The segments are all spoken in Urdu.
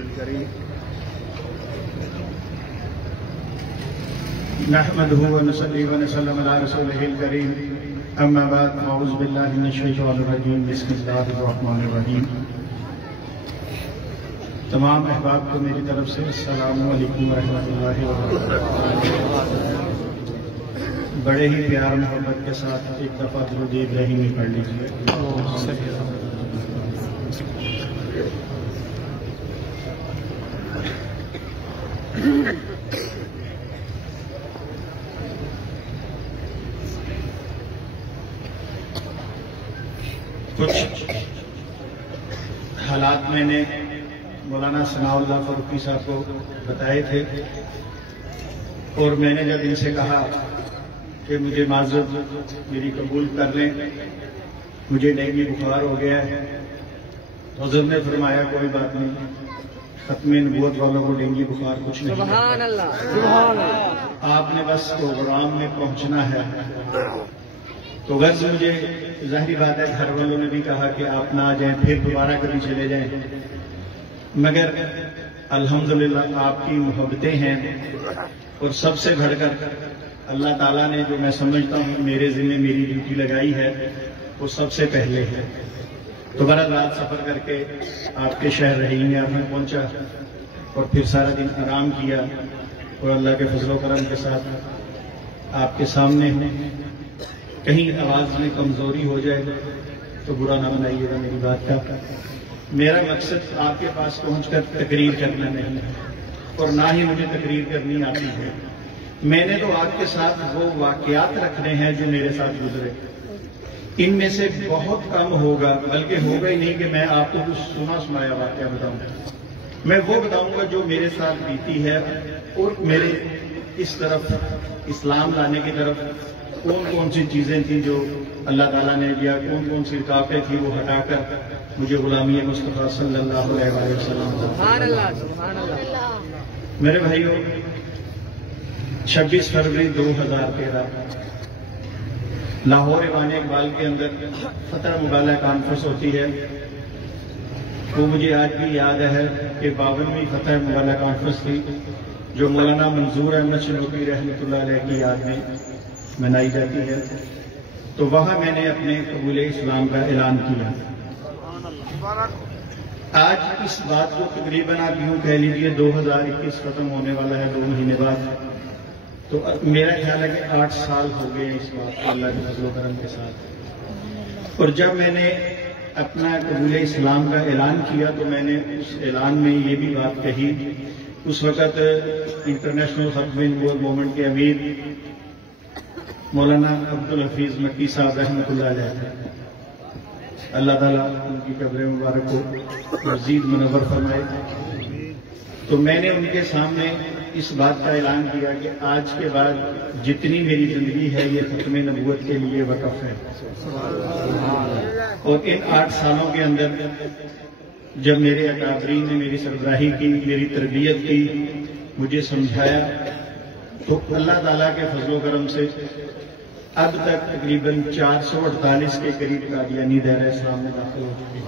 الكريم نحمده ونصلي ونسلم على رسوله الكريم اما بعد اعوذ بالله من الشیطان الرجیم بسم اللہ الرحمن الرحیم۔ تمام احباب کو میری طرف سے السلام علیکم ورحمۃ اللہ وبرکاتہ۔ بڑے ہی پیار محبت کے ساتھ ایک دفعہ درود ابراہیمی پڑھ لیجیے۔ کچھ حالات میں نے مولانا ثناء اللہ فاروقی صاحب کو بتائے تھے، اور میں نے جب ان سے کہا کہ مجھے معذرت میری قبول کر لیں، مجھے ڈینگی بخار ہو گیا ہے، تو حضرت نے فرمایا کوئی بات نہیں، ختم نبوت والوں کو ڈینگی بخار کچھ نہیں، سبحان اللہ سبحان اللہ، آپ نے بس پروگرام میں پہنچنا ہے۔ تو غرض مجھے ظاہری بات ہے گھر والوں نے بھی کہا کہ آپ نہ آ جائیں، پھر دوبارہ کبھی چلے جائیں، مگر الحمدللہ آپ کی محبتیں ہیں، اور سب سے بڑھ کر اللہ تعالیٰ نے جو میں سمجھتا ہوں میرے ذمہ میری ڈیوٹی لگائی ہے وہ سب سے پہلے ہے۔ دوبارہ رات سفر کر کے آپ کے شہر رحیم میں میں پہنچا، اور پھر سارا دن آرام کیا، اور اللہ کے فضل و کرم کے ساتھ آپ کے سامنے ہوں۔ کہیں آواز میں کمزوری ہو جائے تو برا نہ بنائیے گا میری بات کا۔ میرا مقصد آپ کے پاس پہنچ کر تقریر کرنا نہیں ہے، اور نہ ہی مجھے تقریر کرنی آتی ہے۔ میں نے تو آپ کے ساتھ وہ واقعات رکھنے ہیں جو میرے ساتھ گزرے، ان میں سے بہت کم ہوگا، بلکہ ہوگا ہی نہیں کہ میں آپ کو کچھ سنا سنایا واقعہ بتاؤں۔ میں وہ بتاؤں گا جو میرے ساتھ بیتی ہے، اور میرے اس طرف اسلام لانے کی طرف کون کون سی چیزیں تھیں جو اللہ تعالیٰ نے دیا، کون کون سی رکاوٹیں تھیں وہ ہٹا کر مجھے غلامی مصطفیٰ صلی اللہ علیہ وسلم۔ سبحان اللہ سبحان اللہ۔ میرے بھائیوں، 26 فروری 2013 لاہور ایوان اقبال کے اندر فتح مبالغہ کانفرنس ہوتی ہے۔ وہ مجھے آج بھی یاد ہے کہ 52ویں فتح مبالغہ کانفرنس تھی، جو مولانا منظور احمد شنوکی رحمۃ اللہ علیہ کی یاد میں منائی جاتی ہے۔ تو وہاں میں نے اپنے قبول اسلام کا اعلان کیا۔ آج اس بات کو تقریباً آپ یوں کہہ لیجیے 2021 ختم ہونے والا ہے 2 مہینے بعد، تو میرا خیال ہے کہ 8 سال ہو گئے اس بات کو اللہ کے فضل و کرم کے ساتھ۔ اور جب میں نے اپنا قبول اسلام کا اعلان کیا تو میں نے اس اعلان میں یہ بھی بات کہی، اس وقت انٹرنیشنل ختم نبوت موومنٹ کے امیر مولانا عبدالحفیظ مکی صاحب رحمۃ اللہ علیہ، اللہ تعالیٰ ان کی قبر مبارک کو مزید منور فرمائے۔ تو میں نے ان کے سامنے اس بات کا اعلان کیا کہ آج کے بعد جتنی میری زندگی ہے یہ ختم نبوت کے لیے وقف ہے۔ اور ان 8 سالوں کے اندر جب میرے اکابرین نے میری سربراہی کی، میری تربیت کی، مجھے سمجھایا، تو اللہ تعالیٰ کے فضل و کرم سے اب تک تقریباً 448 کے قریب قادیانی دائرہ اسلام میں داخل ہو چکے ہیں۔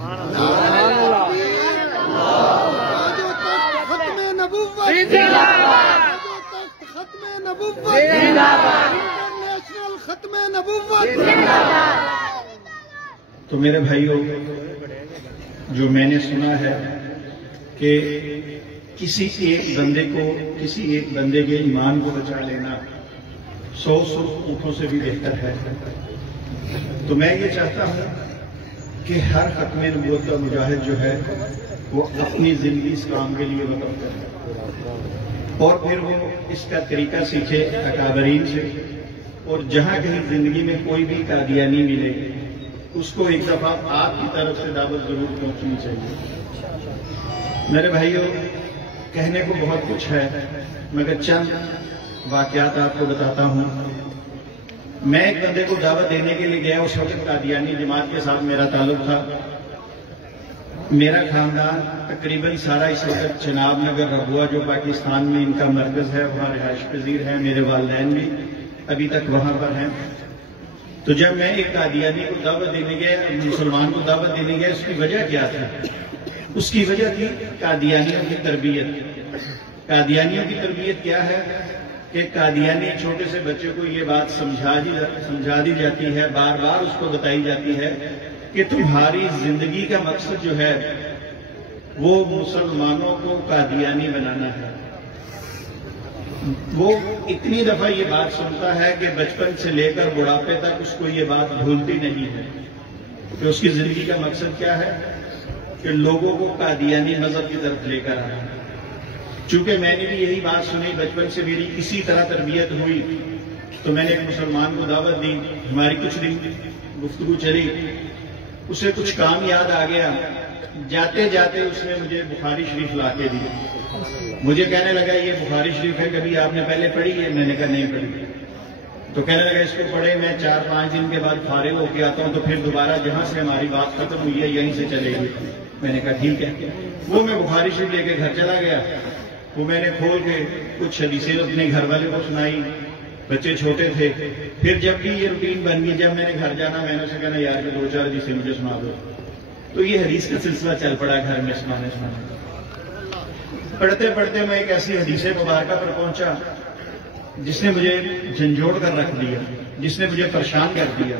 تو میرے بھائیوں، جو میں نے سنا ہے کہ کسی ایک بندے کے ایمان کو بچا لینا 100 اونٹوں سے بھی بہتر ہے۔ تو میں یہ چاہتا ہوں کہ ہر ختم نبوت کا مجاہد جو ہے وہ اپنی زندگی اس کام کے لیے وقف کرے، اور پھر وہ اس کا طریقہ سیکھے اکابرین سے، اور جہاں کہیں زندگی میں کوئی بھی قادیانی ملے اس کو ایک دفعہ آپ کی طرف سے دعوت ضرور پہنچنی چاہیے۔ میرے بھائیوں، کہنے کو بہت کچھ ہے، مگر چند واقعات آپ کو بتاتا ہوں۔ میں ایک بندے کو دعوت دینے کے لیے گیا، اس وقت قادیانی جماعت کے ساتھ میرا تعلق تھا۔ میرا خاندان تقریباً سارا اس وقت چناب نگر ربوہ جو پاکستان میں ان کا مرکز ہے وہاں رہائش پذیر ہے، میرے والدین بھی ابھی تک وہاں پر ہیں۔ تو جب میں ایک قادیانی کو دعوت دینے گیا، مسلمان کو دعوت دینے گیا، اس کی وجہ کیا تھی؟ اس کی وجہ تھی قادیانیوں کی تربیت۔ قادیانیوں کی تربیت کیا ہے کہ قادیانی چھوٹے سے بچے کو یہ بات سمجھا دی جاتی ہے، بار بار اس کو بتائی جاتی ہے کہ تمہاری زندگی کا مقصد جو ہے وہ مسلمانوں کو قادیانی بنانا ہے۔ وہ اتنی دفعہ یہ بات سنتا ہے کہ بچپن سے لے کر بڑھاپے تک اس کو یہ بات بھولتی نہیں ہے کہ اس کی زندگی کا مقصد کیا ہے، کہ لوگوں کو قادیانی مذہب کی طرف لے کر آنا۔ چونکہ میں نے بھی یہی بات سنی، بچپن سے میری اسی طرح تربیت ہوئی، تو میں نے ایک مسلمان کو دعوت دی، ہماری کچھ دن گفتگو چلی، اسے کچھ کام یاد آ گیا، جاتے جاتے اس نے مجھے بخاری شریف لا کے دی، مجھے کہنے لگا یہ بخاری شریف ہے، کبھی آپ نے پہلے پڑھی ہے؟ میں نے کہا نہیں پڑھی۔ تو کہنے لگا اس کو پڑھے، میں 4-5 دن کے بعد فارغ ہو کے آتا ہوں، تو پھر دوبارہ جہاں سے ہماری بات ختم ہوئی ہے یہیں سے چلے گی۔ میں نے کہا ٹھیک ہے۔ وہ میں بخاری شریف لے کے گھر چلا گیا، وہ میں نے کھول کے کچھ حدیثیں اپنے گھر والے کو سنائی، بچے چھوٹے تھے۔ پھر جب بھی یہ روٹین بن گئی، جب میں نے گھر جانا میں نے اسے کہنا یار 2-4 حدیثیں مجھے سنا دو، تو یہ حدیث کا سلسلہ چل پڑا گھر میں سنانے۔ پڑھتے پڑھتے میں ایک ایسی حدیث مبارکہ پر پہنچا جس نے مجھے جھنجھوڑ کر رکھ دیا، جس نے مجھے پریشان کر دیا۔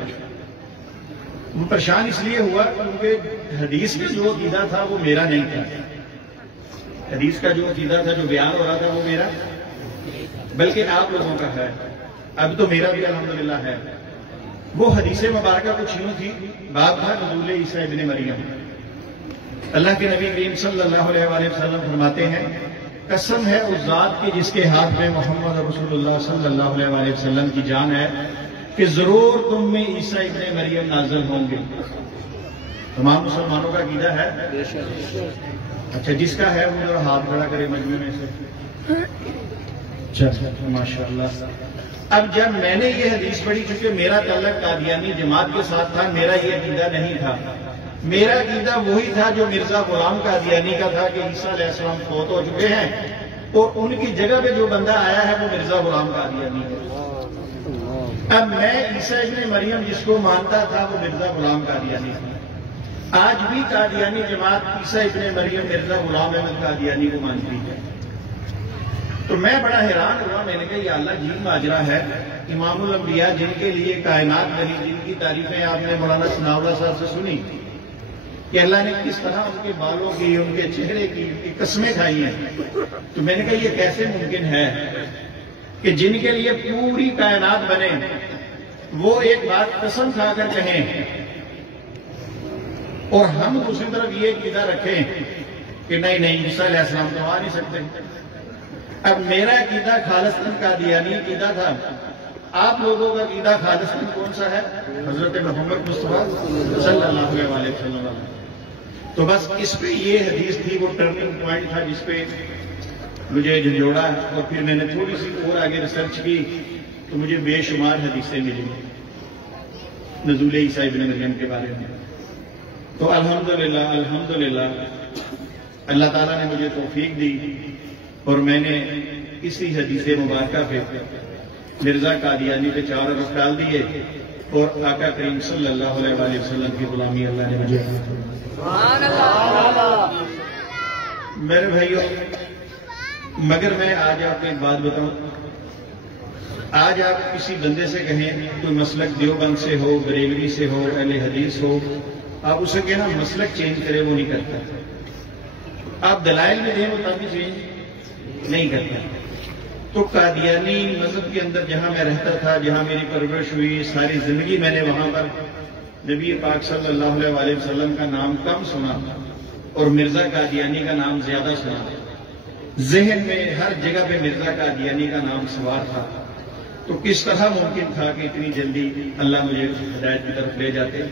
وہ پریشان اس لیے ہوا کیونکہ حدیث کا جو عقیدہ تھا وہ میرا نہیں تھا، حدیث کا جو عقیدہ تھا، جو بیان ہو رہا تھا وہ میرا بلکہ آپ لوگوں کا ہے، اب تو میرا بھی الحمدللہ ہے۔ وہ حدیث مبارکہ کچھ یوں تھی، باب تھا نزول عیسیٰ ابن مریم۔ اللہ کے نبی کریم صلی اللہ علیہ وآلہ وسلم فرماتے ہیں، قسم ہے اس ذات کی جس کے ہاتھ میں محمد رسول اللہ صلی اللہ علیہ وآلہ وسلم کی جان ہے، کہ ضرور تم میں عیسیٰ ابن مریم نازل ہوں گے۔ تمام مسلمانوں کا عقیدہ ہے؟ اچھا، جس کا ہے وہ ذرا ہاتھ کھڑا کرے مجموعے میں سے۔ اچھا ماشاء اللہ۔ اب جب میں نے یہ حدیث پڑھی، چونکہ میرا تعلق قادیانی جماعت کے ساتھ تھا، میرا یہ عقیدہ نہیں تھا۔ میرا عقیدہ وہی تھا جو مرزا غلام قادیانی کا تھا کہ عیسیٰ علیہ السلام فوت ہو چکے ہیں اور ان کی جگہ پہ جو بندہ آیا ہے وہ مرزا غلام قادیانی ہے۔ اب میں عیسیٰ ابن مریم جس کو مانتا تھا وہ مرزا غلام قادیانی تھا۔ آج بھی قادیانی جماعت عیسیٰ ابن مریم مرزا غلام احمد قادیانی کو مانتی ہے۔ تو میں بڑا حیران ہوا، میں نے کہا یا اللہ جی ماجرا ہے، امام الانبیاء جن کے لیے کائنات بنی، جن کی تعریفیں آپ نے مولانا ثناء اللہ صاحب سے سنی کہ اللہ نے کس طرح ان کے بالوں کی، ان کے چہرے کی قسمیں کھائی ہیں، تو میں نے کہا یہ کیسے ممکن ہے کہ جن کے لیے پوری کائنات بنے وہ ایک بات قسم کھا کر کہیں اور ہم دوسری طرف یہ عقیدہ رکھیں کہ نہیں عیسیٰ علیہ السلام تو آ نہیں سکتے۔ اب میرا عقیدہ خالصتاً قادیانی عقیدہ تھا، آپ لوگوں کا عقیدہ خالصتاً کون سا ہے؟ حضرت محمد مصطفیٰ صلی اللہ علیہ وسلم۔ تو بس اس پہ یہ حدیث تھی، وہ ٹرننگ پوائنٹ تھا جس پہ مجھے جھنجھوڑا، اور پھر میں نے تھوڑی سی اور آگے ریسرچ کی تو مجھے بے شمار حدیثیں ملی نزول عیسیٰ ابن مریم کے بارے میں۔ تو الحمدللہ اللہ تعالیٰ نے مجھے توفیق دی اور میں نے اسی حدیث مبارکہ پہ مرزا قادیانی پہ 4 رخ ڈال دیے اور آقا کریم صلی اللہ علیہ وآلہ وسلم کی غلامی اللہ نے مجھے۔ میرے بھائیوں، مگر میں آج آپ کو ایک بات بتاؤں، آج آپ کسی بندے سے کہیں کوئی مسلک دیوبند سے ہو، بریلوی سے ہو، اہل حدیث ہو، آپ اسے کہنا مسلک چینج کرے، وہ نہیں کرتا۔ آپ دلائل میں دیں وہ تب بھی چینج نہیں کرتا۔ تو قادیانی مذہب کے اندر جہاں میں رہتا تھا، جہاں میری پرورش ہوئی، ساری زندگی میں نے وہاں پر نبی پاک صلی اللہ علیہ وآلہ وسلم کا نام کم سنا اور مرزا قادیانی کا نام زیادہ سنا۔ ذہن میں ہر جگہ پہ مرزا قادیانی کا نام سوار تھا۔ تو کس طرح ممکن تھا کہ اتنی جلدی اللہ مجھے ہدایت کی طرف لے جاتے؟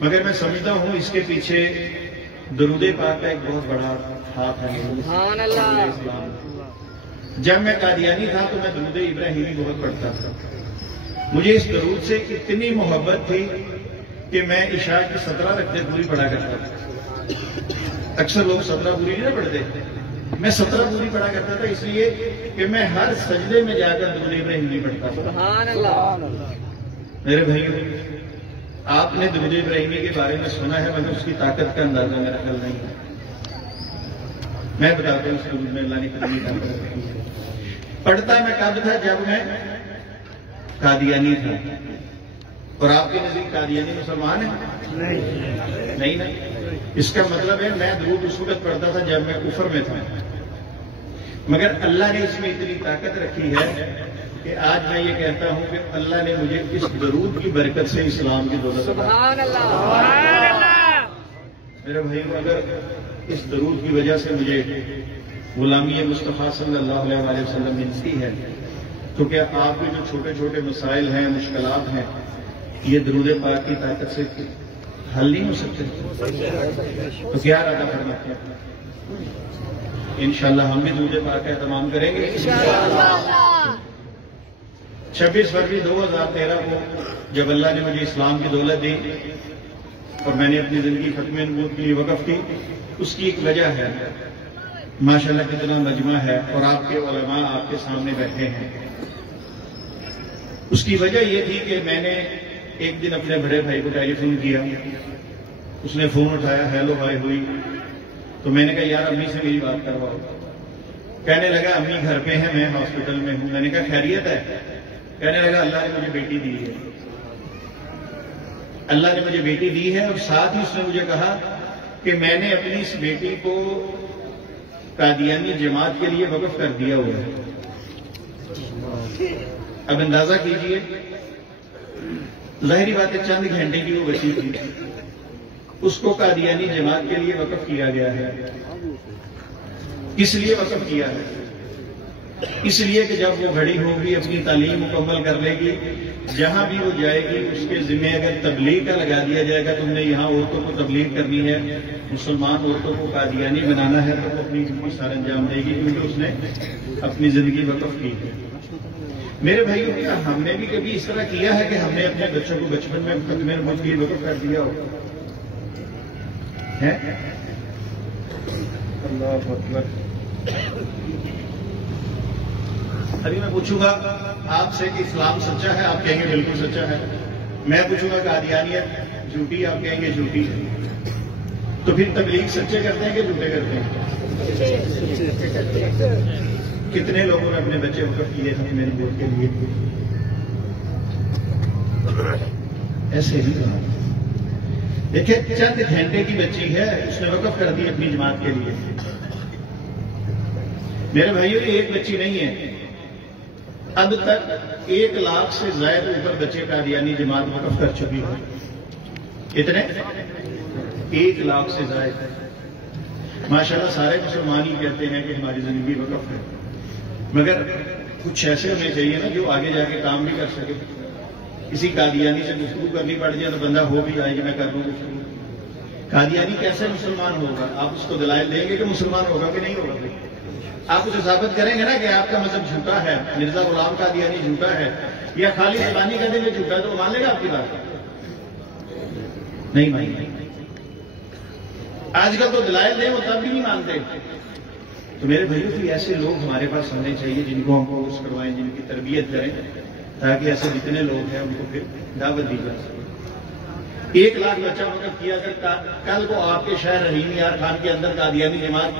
مگر میں سمجھتا ہوں اس کے پیچھے درود پاک کا ایک بہت بڑا ہاتھ ہے۔ جب میں قادیانی تھا تو میں درود ابراہیمی بہت پڑھتا تھا۔ مجھے اس درود سے اتنی محبت تھی کہ میں عشاء کی 17 رکعتیں پوری پڑھا کرتا تھا۔ اکثر لوگ 17 پوری نہیں پڑھتے، میں 17 پوری پڑھا کرتا تھا، اس لیے کہ میں ہر سجدے میں جا کر درود ابراہیمی پڑھتا تھا۔ میرے بھائیوں، آپ نے درود ابراہیمی کے بارے میں سنا ہے، مگر اس کی طاقت کا اندازہ میرا خیال نہیں ہے۔ میں بتاتا ہوں اس درود میں اللہ نے کتنی طاقت رکھی ہے۔ پڑھتا میں کب تھا؟ جب میں قادیانی تھا۔ اور آپ کے نزدیک قادیانی مسلمان ہے؟ نہیں نا۔ اس کا مطلب ہے میں درود اس وقت پڑھتا تھا جب میں کفر میں تھا، مگر اللہ نے اس میں اتنی طاقت رکھی ہے کہ آج میں یہ کہتا ہوں کہ اللہ نے مجھے اس درود کی برکت سے اسلام کی دولت سبحان اللہ سبحان اللہ۔ میرے بھائیو، اگر اس درود کی وجہ سے مجھے غلامی مصطفیٰ صلی اللہ علیہ وآلہ وسلم ملتی ہے تو کیا آپ کے جو چھوٹے چھوٹے مسائل ہیں، مشکلات ہیں، یہ درود پاک کی طاقت سے حل نہیں ہو سکتے؟ تو کیا ارادہ فرماتے ہیں؟ انشاءاللہ ہم بھی درود پاک کا اہتمام کریں گے۔ 26 فروری 2013 کو جب اللہ نے مجھے اسلام کی دولت دی اور میں نے اپنی زندگی ختم نبوت کے لیے وقف کی، اس کی ایک وجہ ہے۔ ماشاءاللہ کتنا مجمع ہے اور آپ کے علماء آپ کے سامنے بیٹھے ہیں۔ اس کی وجہ یہ تھی کہ میں نے ایک دن اپنے بڑے بھائی کو ٹیلی فون کیا، اس نے فون اٹھایا، ہیلو بھائی ہوئی، تو میں نے کہا یار امی سے میری بات کرواؤ۔ کہنے لگا امی گھر پہ ہیں، میں ہاسپٹل میں ہوں۔ میں نے کہا خیریت ہے؟ کہنے لگا اللہ نے مجھے بیٹی دی ہے، اللہ نے مجھے بیٹی دی ہے، اور ساتھ ہی اس نے مجھے کہا کہ میں نے اپنی اس بیٹی کو قادیانی جماعت کے لیے وقف کر دیا ہوا ہے۔ اب اندازہ کیجئے، ظاہری بات ہے چند گھنٹے کی وہ بچی تھی، اس کو قادیانی جماعت کے لیے وقف کیا گیا ہے۔ کس لیے وقف کیا ہے؟ اس لیے کہ جب وہ بڑی ہوگی، اپنی تعلیم مکمل کر لے گی، جہاں بھی وہ جائے گی اس کے ذمہ اگر تبلیغ کا لگا دیا جائے گا، تم نے یہاں عورتوں کو تبلیغ کرنی ہے، مسلمان عورتوں کو قادیانی بنانا ہے، تو وہ اپنی زندگی سر انجام دے گی، کیونکہ اس نے اپنی زندگی وقف کی ہے۔ میرے بھائیوں، کیا ہم نے بھی کبھی اس طرح کیا ہے کہ ہم نے اپنے بچوں کو بچپن میں ختم نبوت کے لیے وقف کر دیا ہو؟ اللہ اکبر۔ ابھی میں پوچھوں گا آپ سے کہ اسلام سچا ہے، آپ کہیں گے بالکل سچا ہے۔ میں پوچھوں گا قادیانیت جھوٹی، آپ کہیں گے جھوٹی ہے۔ تو پھر تبلیغ سچے کرتے ہیں کہ جھوٹے کرتے ہیں؟ کتنے لوگوں نے اپنے بچے وقف کیے ختم نبوت کے لیے؟ ایسے ہی کہا۔ دیکھیں چند گھنٹے کی بچی ہے، اس نے وقف کر دی اپنی جماعت کے لیے۔ میرے بھائیوں، یہ ایک بچی نہیں ہے، اب تک 1 لاکھ سے زائد اوپر بچے قادیانی جماعت وقف کر چکی ہے۔ کتنے؟ 1 لاکھ سے زائد۔ ماشاءاللہ سارے مسلمان ہی کہتے ہیں کہ ہماری زندگی وقف ہے، مگر کچھ ایسے ہونے چاہیے نا جو آگے جا کے کام بھی کر سکے۔ کسی قادیانی سے گفتگو کرنی پڑ جائے تو بندہ ہو بھی آئے کہ میں کر لوں گفتگو۔ قادیانی کیسے مسلمان ہوگا؟ آپ اس کو دلائل دیں گے کہ مسلمان ہوگا کہ نہیں ہوگا؟ آپ اسے ثابت کریں گے نا کہ آپ کا مذہب جھوٹا ہے، مرزا غلام قادیانی جھوٹا ہے، یا خالی زبانی کا دل میں جھوٹا ہے، تو وہ مان لے گا آپ کی بات؟ نہیں مانیں گے۔ آج کل تو دلائل دیں وہ تب بھی نہیں مانتے۔ تو میرے بھائیوں کی ایسے لوگ ہمارے پاس ہونے چاہیے جن کو ہم کورس کروائیں، جن کی تربیت کریں، تاکہ ایسے جتنے لوگ ہیں ان کو پھر دعوت دی جا سکے۔ 1 لاکھ بچہ وقف کیا، اگر کل کو آپ کے شہر رحیم یار خان کے اندر قادیانی جماعت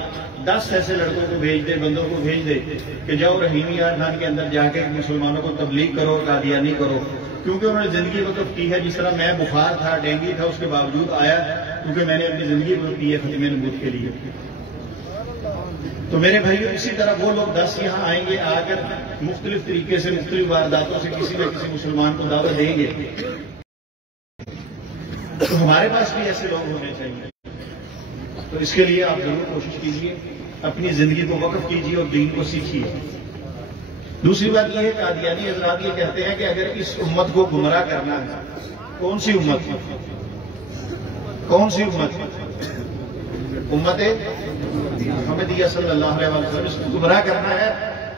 10 ایسے لڑکوں کو بھیج دے، بندوں کو بھیج دے کہ جاؤ رحیم یار خان کے اندر جا کے مسلمانوں کو تبلیغ کرو، قادیانی کرو، کیونکہ انہوں نے زندگی وقف کی ہے۔ جس طرح میں بخار تھا، ڈینگی تھا، اس کے باوجود آیا کیونکہ میں نے اپنی زندگی وقف کی ہے ختم نبوت کے لیے۔ تو میرے بھائیوں، اسی طرح وہ لوگ 10 یہاں آئیں گے، آ کر مختلف طریقے سے مختلف وارداتوں سے کسی نہ کسی مسلمان کو دعوت دیں گے، تو ہمارے پاس بھی ایسے لوگ ہونے چاہیے۔ تو اس کے لیے آپ ضرور کوشش کیجیے، اپنی زندگی کو وقف کیجیے اور دین کو سیکھیے۔ دوسری بات یہ ہے، قادیانی حضرات یہ کہتے ہیں کہ اگر اس امت کو گمراہ کرنا ہے، کون سی امت؟ کون سی امت؟ امت محمدیہ صلی اللہ علیہ وسلم۔ اس کو گمراہ کرنا ہے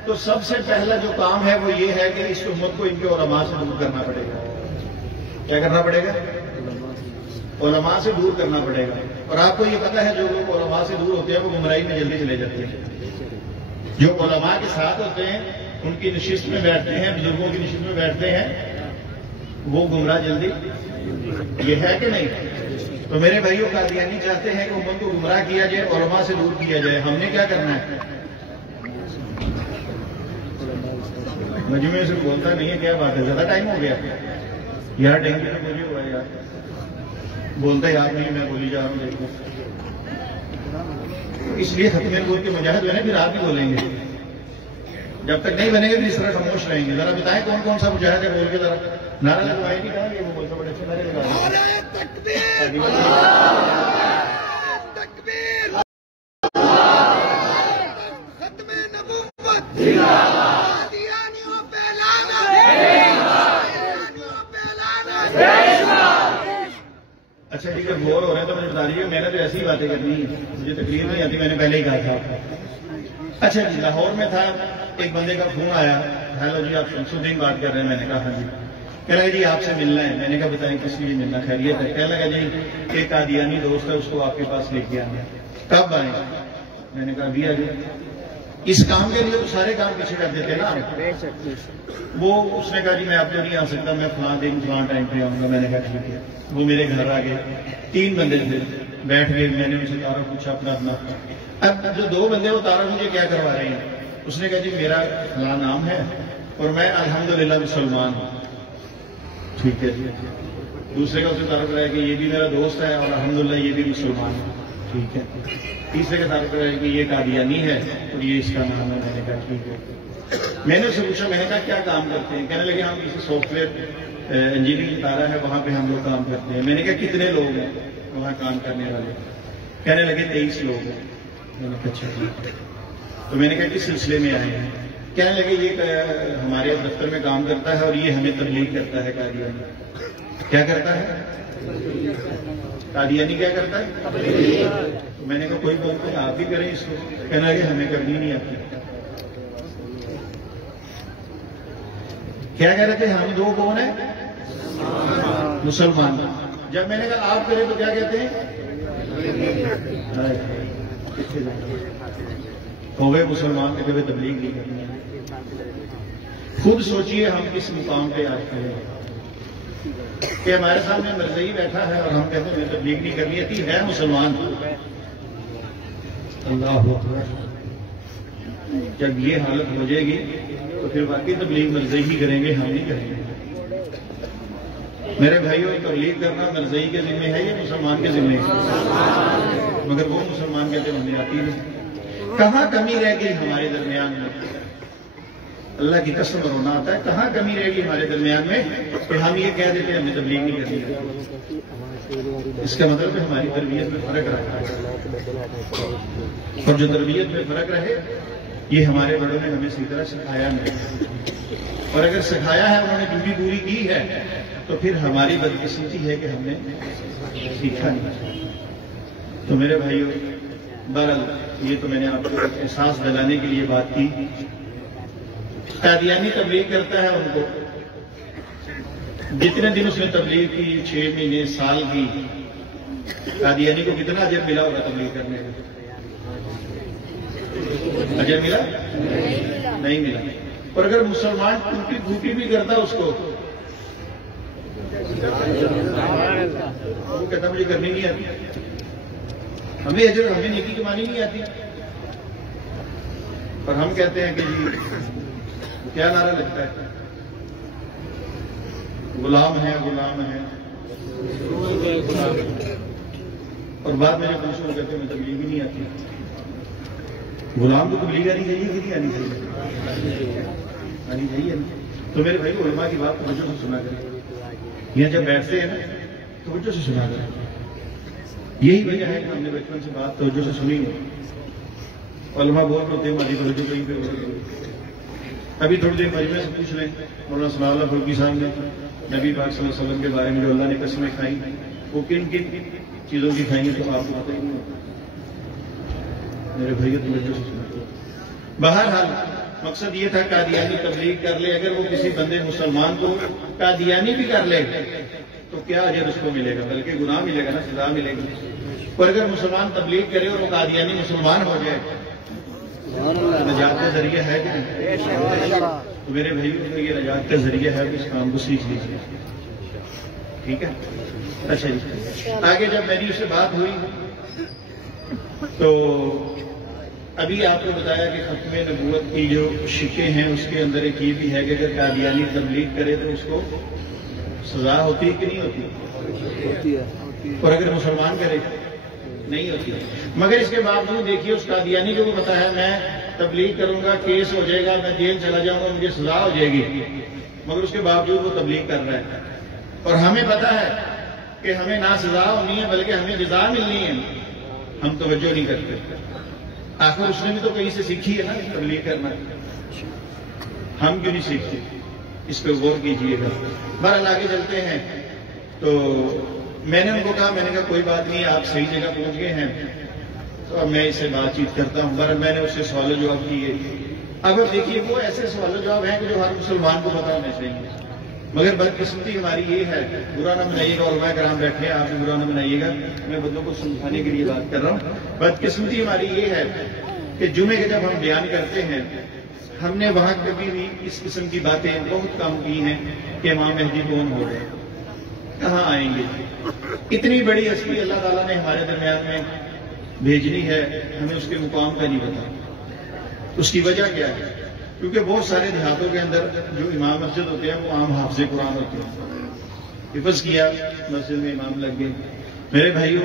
تو سب سے پہلا جو کام ہے وہ یہ ہے کہ اس امت کو ان کے علماء سے دور کرنا پڑے گا۔ کیا کرنا پڑے گا؟ علماء سے دور کرنا پڑے گا۔ اور آپ کو یہ پتا ہے جو لوگ علماء سے دور ہوتے ہیں وہ گمراہی میں جلدی چلے جاتے ہیں۔ جو علماء کے ساتھ ہوتے ہیں، ان کی نشست میں بیٹھتے ہیں، بزرگوں کی نشست میں بیٹھتے ہیں، وہ گمراہ جلدی، یہ ہے کہ نہیں؟ تو میرے بھائیوں قادیانی چاہتے ہیں کہ امت کو گمراہ کیا جائے، علماء سے دور کیا جائے. ہم نے کیا کرنا ہے؟ مجموعے سے بولتا نہیں ہے، کیا بات ہے؟ زیادہ ٹائم ہو گیا یار، ڈینگو میں بولی ہوا ہے یار، بولتا یاد نہیں، میں بولی جا رہا ہوں. دیکھو اس لیے ختم نبوت کے مجاہد جو ہے پھر آپ بھی بولیں گے، جب تک نہیں بنے گے پھر اس طرح خاموش رہیں گے. ذرا بتائیں کون کون سا مجاہد ہے، بول کے ذرا نعرہ لگوائے. نہیں کہا کہ وہ بولتا بڑے اچھے نعرے اچھا ٹھیک ہے، بور ہو رہے ہیں تو مجھے بتا دیجیے، میں نے تو ایسی ہی باتیں کرنی ہے، مجھے تقریر نہیں آتی، میں نے پہلے ہی کہا تھا. اچھا جی، لاہور میں تھا، ایک بندے کا فون آیا، ہیلو جی آپ شمس الدین بات کر رہے ہیں؟ میں نے کہا ہاں جی. کہنے لگا جی آپ سے ملنا ہے. میں نے کہا بتائیں کس لیے ملنا، خیریت ہے؟ کہنے لگا جی ایک قادیانی دوست ہے، اس کو آپ کے پاس لے کے آنا. کب آئیں؟ میں نے کہا ابھی آ جائے. اس کام کے لیے تو سارے کام پیچھے کر دیتے نا. وہ اس نے کہا جی میں اب تو نہیں آ سکتا، میں فلاں دن فلاں ٹائم پہ آؤں گا. میں نے کہا ٹھیک ہے. وہ میرے گھر آ گئے، 3 بندے تھے، بیٹھ گئے. میں نے ان سے تعارف پوچھا اپنا اپنا. اب جو 2 بندے وہ تعارف مجھے کیا کروا رہے ہیں؟ اس نے کہا جی میرا فلاں نام ہے اور میں الحمدللہ مسلمان ہوں. ٹھیک ہے جی. دوسرے کا اسے تعارف رہا ہے کہ یہ بھی میرا دوست ہے اور الحمدللہ یہ بھی مسلمان ہے. ٹھیک ہے. تیسرے کا تعارف رہا ہے کہ یہ قادیانی ہے اور یہ اس کا نام ہے. میں نے کہا ٹھیک ہے. میں نے اس سے پوچھا، میں نے کہا کیا کام کرتے ہیں؟ کہنے لگے ہم کسی سافٹ ویئر انجینئرنگ ادارہ ہے وہاں پہ ہم لوگ کام کرتے ہیں. میں نے کہا کتنے لوگ ہیں وہاں کام کرنے والے؟ کہنے لگے 23 لوگ ہیں. میں نے کہا اچھا ٹھیک ہے. تو میں نے کہا کس سلسلے میں آئے ہیں؟ کہنے لگے یہ ہمارے دفتر میں کام کرتا ہے اور یہ ہمیں تبلیغ کرتا ہے. قادیانی کیا کرتا ہے؟ قادیانی کیا کرتا ہے؟ میں نے کہا کوئی بات نہیں، آپ بھی کریں اس کو. کہنا لگے ہمیں کرنی نہیں آتی. کیا کہہ رہے تھے؟ ہم 2 کون ہیں؟ مسلمان. جب میں نے کہا آپ کریں تو کیا کہتے ہیں؟ ہو گئے مسلمان کے کبھی تبلیغ نہیں کرنی. خود سوچئے ہم کس مقام پہ آج کھڑے ہیں کہ ہمارے سامنے مرزئی بیٹھا ہے اور ہم کہتے ہیں تبلیغ نہیں کرنی آتی ہے مسلمان. اللہ اکبر. جب یہ حالت ہو جائے گی تو پھر واقعی تبلیغ مرزئی ہی کریں گے، ہم نہیں کریں گے. میرے بھائیوں، تبلیغ کرنا مرزئی کے ذمہ ہے یا مسلمان کے ذمہ ہے؟ مگر وہ مسلمان کہتے ہیں ہمیں آتی نہیں. کہاں کمی رہ گئی ہمارے درمیان میں؟ اللہ کی قسم رونا آتا ہے. کہاں کمی رہ گئی ہمارے درمیان میں کہ ہم یہ کہہ دیتے ہیں ہمیں تبلیغ نہیں کرنی. اس کا مطلب ہے ہماری تربیت میں فرق رہا ہے، اور جو تربیت میں فرق رہے یہ ہمارے بڑوں نے ہمیں اسی طرح سکھایا نہیں. اور اگر سکھایا ہے انہوں نے ڈیوٹی پوری کی ہے تو پھر ہماری بدقسمتی ہے کہ ہم نے سیکھا نہیں. تو میرے بھائیوں، بہرحال یہ تو میں نے آپ کو احساس دلانے کے لیے بات کی. قادیانی تبلیغ کرتا ہے، ان کو جتنے دن اس نے تبلیغ کی، 6 مہینے، سال کی، قادیانی کو کتنا اجر ملا ہوگا تبلیغ کرنے کا؟ اجر ملا؟ نہیں ملا. اور اگر مسلمان ٹوٹی پھوٹی بھی کرتا اس کو، وہ کہتا مجھے کرنی نہیں آتی، ہمیں اجر، ہمیں نیکی کمانی نہیں آتی. اور ہم کہتے ہیں کہ جی کیا نعرہ لگتا ہے؟ غلام ہے، غلام ہے. اور بعد میں جو پوچھو کہتے ہیں تبلیغ بھی نہیں آتی. غلام کو تبلیغ آنی چاہیے کہ نہیں آنی چاہیے؟ آنی چاہیے. تو میرے بھائی علماء کی بات توجہ سے سنا کریں. یہاں جب بیٹھتے ہیں نا توجہ سے سنا کریں. یہی وجہ ہے کہ ہم نے بچپن سے بات توجہ سے سنی ہے. علماء بہت ہوتے ہیں ہماری توجہ کہیں پہ. ابھی تھوڑی دیر مجمع سے پوچھ لیں، مولانا ثناء اللہ فروقی صاحب نے نبی پاک صلی اللہ علیہ وسلم کے بارے میں جو اللہ نے قسمیں کھائیں وہ کن کن چیزوں کی کھائیں گے تو آپ کو پتہ ہی نہیں. میرے بھائیوں توجہ سے سنتے. بہرحال مقصد یہ تھا قادیانی تبلیغ کر لے، اگر وہ کسی بندے مسلمان کو قادیانی بھی کر لے تو کیا اجر اس کو ملے گا؟ بلکہ گناہ ملے گا نا، سزا ملے گی. اور اگر مسلمان تبلیغ کرے اور وہ قادیانی مسلمان ہو جائے نجات کا ذریعہ ہے کہ نہیں؟ تو میرے بھائیوں یہ نجات کا ذریعہ ہے کہ اس کام کو سیکھ لیجیے. ٹھیک ہے. اچھا جی، آگے جب میری اس سے بات ہوئی تو ابھی آپ کو بتایا کہ ختم نبوت کی جو شکیں ہیں اس کے اندر ایک یہ بھی ہے کہ اگر قادیانی تبلیغ کرے تو اس کو سزا ہوتی ہے کہ نہیں ہوتی؟ اور اگر مسلمان کرے نہیں ہوتی. مگر اس کے باوجود دیکھیے اس قادیانی کو پتا ہے میں تبلیغ کروں گا کیس ہو جائے گا، میں جیل چلا جاؤں گا، مجھے سزا ہو جائے گی، مگر اس کے باوجود وہ تبلیغ کر رہا ہے. اور ہمیں پتا ہے کہ ہمیں نہ سزا ہونی ہے بلکہ ہمیں جزا ملنی ہے، ہم توجہ نہیں کرتے. آخر اس نے بھی تو کہیں سے سیکھی ہے نا تبلیغ کرنا، ہم کیوں نہیں سیکھتے؟ اس پہ غور کیجیے گا. بہرحال آگے چلتے ہیں. تو میں نے ان کو کہا، میں نے کہا کوئی بات نہیں، آپ صحیح جگہ پہنچ گئے ہیں تو اب میں اس سے بات چیت کرتا ہوں. بہرحال میں نے اس سے سوال و جواب کیے. اب دیکھیے وہ ایسے سوال و جواب ہیں کہ جو ہر مسلمان کو پتا ہونا چاہیے. مگر بدقسمتی ہماری یہ ہے، برا نہ منائیے گا، علماء کرام بیٹھے ہیں، آپ بھی برا نہ منائیے گا، میں بندوں کو سمجھانے کے لیے بات کر رہا ہوں. بدقسمتی ہماری یہ ہے کہ جمعے کے جب ہم بیان کرتے ہیں ہم نے وہاں کبھی بھی اس قسم کی باتیں بہت کم کی ہیں کہ امام مہدی کون ہو گئے، کہاں آئیں گے. اتنی بڑی ہستی اللہ تعالیٰ نے ہمارے درمیان میں بھیجنی ہے، ہمیں اس کے مقام کا نہیں پتا. اس کی وجہ کیا ہے؟ کیونکہ بہت سارے دیہاتوں کے اندر جو امام مسجد ہوتے ہیں وہ عام حافظ قرآن ہوتے ہیں. حفظ کیا، مسجد میں امام لگ گئے. میرے بھائیوں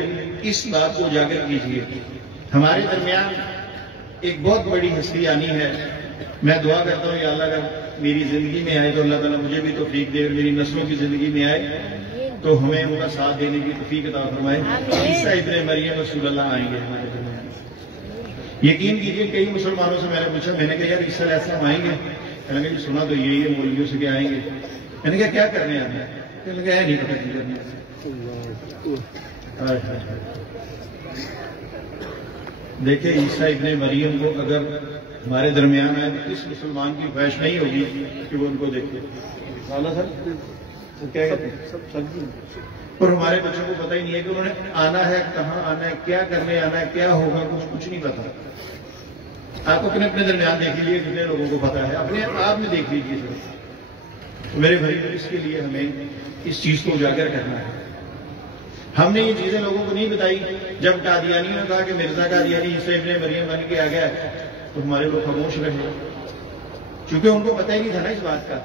اس بات کو اجاگر کیجیے. ہمارے درمیان ایک بہت بڑی ہستی آنی ہے. میں دعا کرتا ہوں یا اللہ اگر میری زندگی میں آئے تو اللہ تعالیٰ مجھے بھی توفیق دے، اور میری نسلوں کی زندگی میں آئے تو ہمیں ان کا ساتھ دینے کی توفیق عطا فرمائے. عیسیٰ ابن مریم رسول اللہ آئیں گے ہمارے درمیان. یقین کیجیے کئی مسلمانوں سے میں نے پوچھا، میں نے کہا یار عیسیٰ علیہ السلام آئیں گے؟ کہنے لگے سنا تو یہی ہے مولویوں سے کہ آئیں گے. میں نے کہا کیا کرنے آنا ہے؟ کہنے لگا نہیں پتہ کی کرنے. دیکھیں عیسیٰ ابن مریم کو اگر ہمارے درمیان آئے تو اس مسلمان کی خواہش نہیں ہوگی کہ وہ ان کو دیکھے. کیا کہتے ہیں؟ اور ہمارے بچوں کو پتہ ہی نہیں ہے کہ انہوں نے آنا ہے، کہاں آنا ہے، کیا کرنے آنا ہے، کیا ہوگا، کچھ نہیں پتا. آپ اپنے اپنے درمیان دیکھ لیجیے کتنے لوگوں کو پتا ہے، اپنے آپ میں دیکھ لیجیے. میرے بھائی اس کے لیے ہمیں اس چیز کو اجاگر کرنا ہے. ہم نے یہ چیزیں لوگوں کو نہیں بتائی. جب قادیانیوں نے کہا کہ مرزا قادیانی عیسیٰ ابن مریم بن کے آ گیا تو ہمارے لوگ خاموش رہے، چونکہ ان کو پتہ ہی نہیں تھا نا اس بات کا.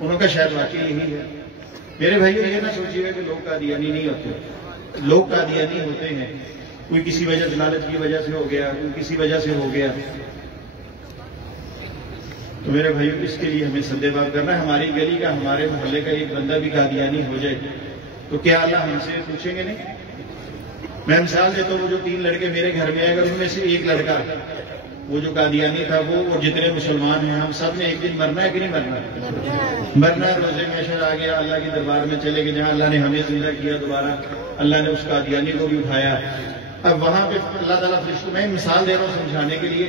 انہوں کا شاید واقعی یہی ہے. میرے بھائیو یہ نہ سوچیے گا کہ لوگ قادیانی نہیں ہوتے. لوگ قادیانی ہوتے ہیں. کوئی کسی وجہ ضلالت کی وجہ سے ہو گیا، کوئی کسی وجہ سے ہو گیا. تو میرے بھائیو اس کے لیے ہمیں سدے باب کرنا ہے. ہماری گلی کا، ہمارے محلے کا ایک بندہ بھی قادیانی ہو جائے تو کیا اللہ ہم سے پوچھیں گے نہیں؟ میں مثال دیتا ہوں، وہ جو 3 لڑکے میرے گھر میں آئے گا ان میں سے ایک لڑکا وہ جو قادیانی تھا وہ اور جتنے مسلمان ہیں ہم سب نے ایک دن مرنا ہے کہ نہیں مرنا؟ مرنا. روزے میں اشر آ گیا، اللہ کے دربار میں چلے گئے جہاں اللہ نے ہمیں زندہ کیا دوبارہ. اللہ نے اس قادیانی کو بھی اٹھایا. اب وہاں پہ اللہ تعالیٰ فرشتوں، میں مثال دے رہا ہوں سمجھانے کے لیے،